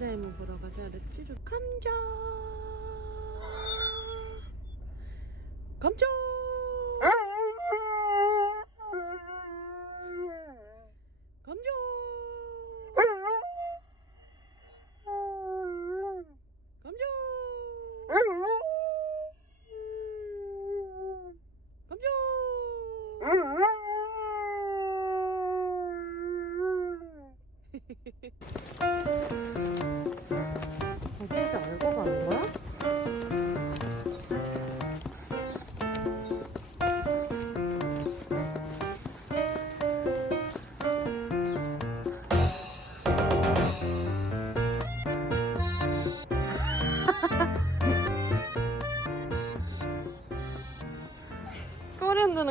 감자 이모 보러 가자. 렛츠로 감자. 감자. 감자. 감자. 감자. 어딘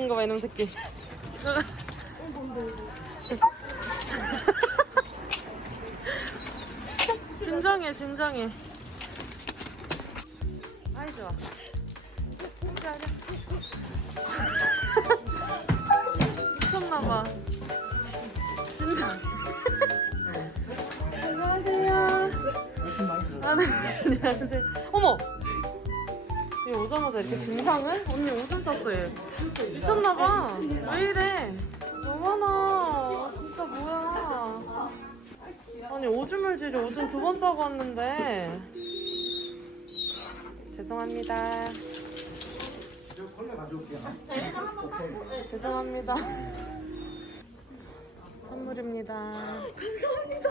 거 봐, 이놈 새끼. 진정해, 진정해. 아이, 좋아. 미쳤나봐. 진정. 안녕하세요. 안녕하세요. 어머! 얘 오자마자 이렇게 진상을? 언니 오줌 쌌어, 얘. 미쳤나봐. 왜 이래? 너무하나. 진짜 뭐야. 아니, 오줌을 지려 오줌 두 번 싸고 왔는데. 죄송합니다. 저 컬러 가져올게요. 죄송합니다. 선물입니다. 잘 먹겠습니다.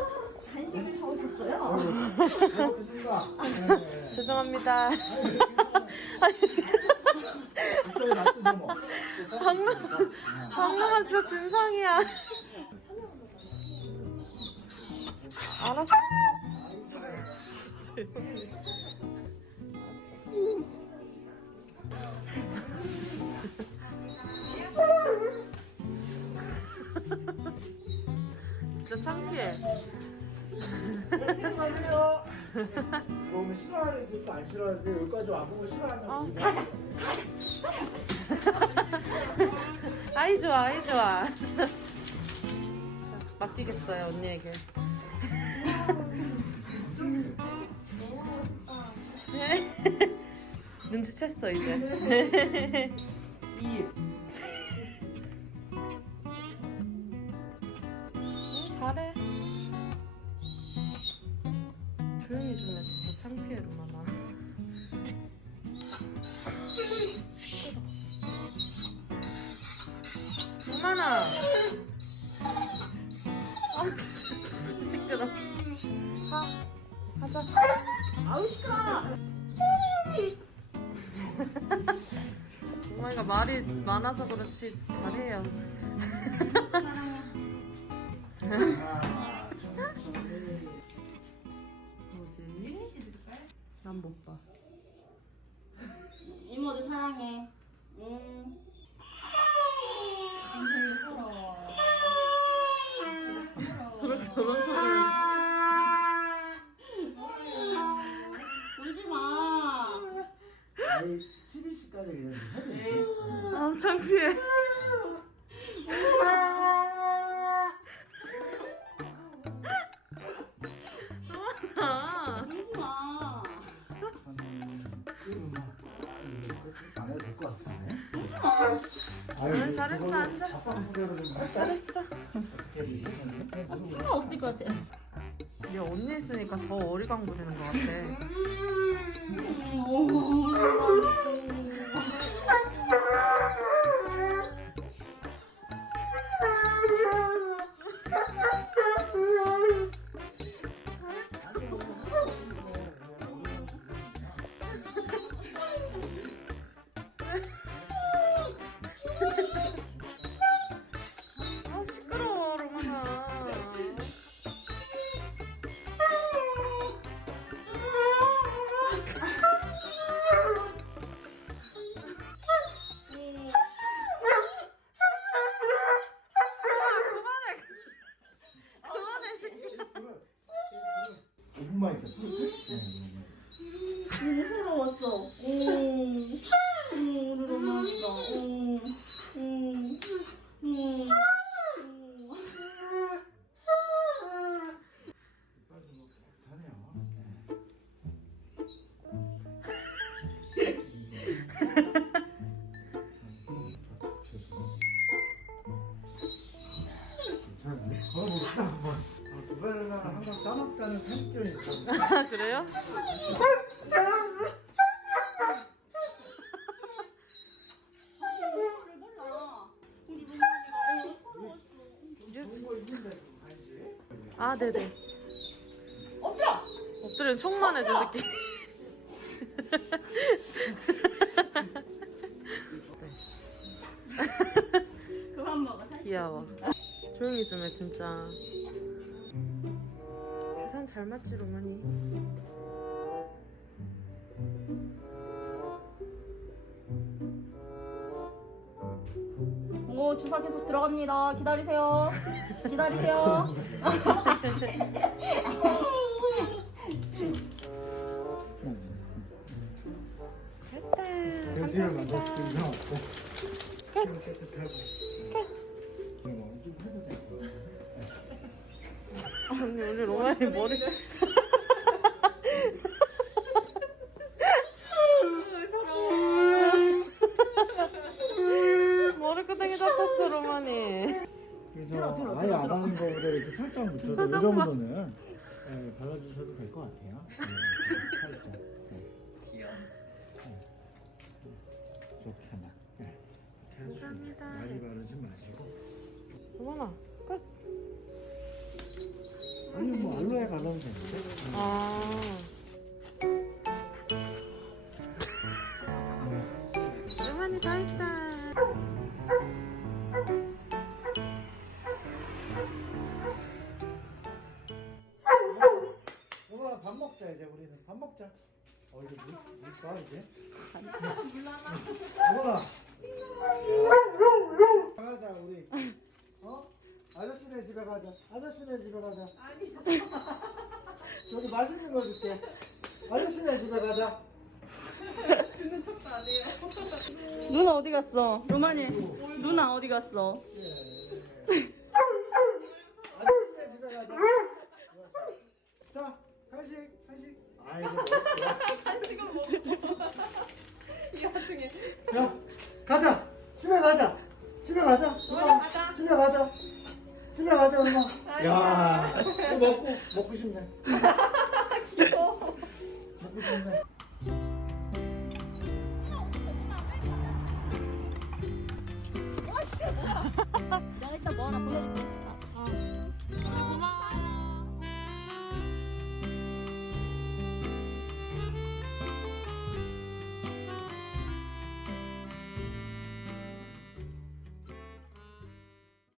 네. 죄송합니다. 방금, 방금은 진짜 진상이야. 알았어. 진짜 창피해. 가세요. 그러면 싫어하는 것도 안 싫어하는데 여기까지 와보고 싫어하면 어, 가자. 아이 좋아, 아이 좋아. 자, 맡기겠어요 언니에게. 네. 눈치챘어 이제. 잘해. 조용히 좀 해, 진짜 루마나! 아, 진짜, 진짜 시끄러. 가, 가자. 아우, 시끄러! 루마가 말이 많아서 그렇지, 잘해요. 저런, 소리를. 울지 마. 아니 12시까지 그냥 해도 아, 창피해. 응, 잘했어, 앉아. 잘했어. 어떻게 되시는데? 상관없을 것 같아. 얘 언니 있으니까 더 어리광 부리는 것 같아. 음, 오. 아, 어, 먹자, 뭐. 아, 두 번은 항상 싸먹자는 그래요? 아, 네네. 엎드려! 엎드려 총만 해저 새끼. 네. 그만 먹어. 귀여워. 조용히 좀 해 진짜 계산 잘 맞지 로마니 오 주사 계속 들어갑니다. 기다리세요. 기다리세요. 됐다 배수를 만들 필요 아니 우리 로마니 머리 머리끄댕이 잡혔어 로마니 그래서 아예 안 하는 거보다 이렇게 살짝 묻혀서 이. 정도는 예, 발라주셔도 될 것 같아요. 예, 살짝. 귀여워. 좋게만. 예. 이렇게 해주시면 감사합니다. 많이 바르지 마시고. 로마나 뭐 발라도 되는데. 아. 로마니 다 했다 밥 먹자 이제 우리는 밥 먹자. 어 이제 물 물까 이제? 영아. 가자 우리. 어? 아저씨네 집에 가자. 아저씨네 집에 가자. 아니. 저기 맛있는 거 줄게. 아저씨네 집에 가자. 누나 어디 갔어? 로마니 누나 어디 갔어? 아저씨네 집에 가자. 자 간식 간식. 아이고. 간식은 먹고. 이 와중에. 자 가자. 집에 가자. 집에 가자. 가자. 집에 가자. 집에 가자 엄마. 야 먹고 먹고 싶네. 먹고 싶네.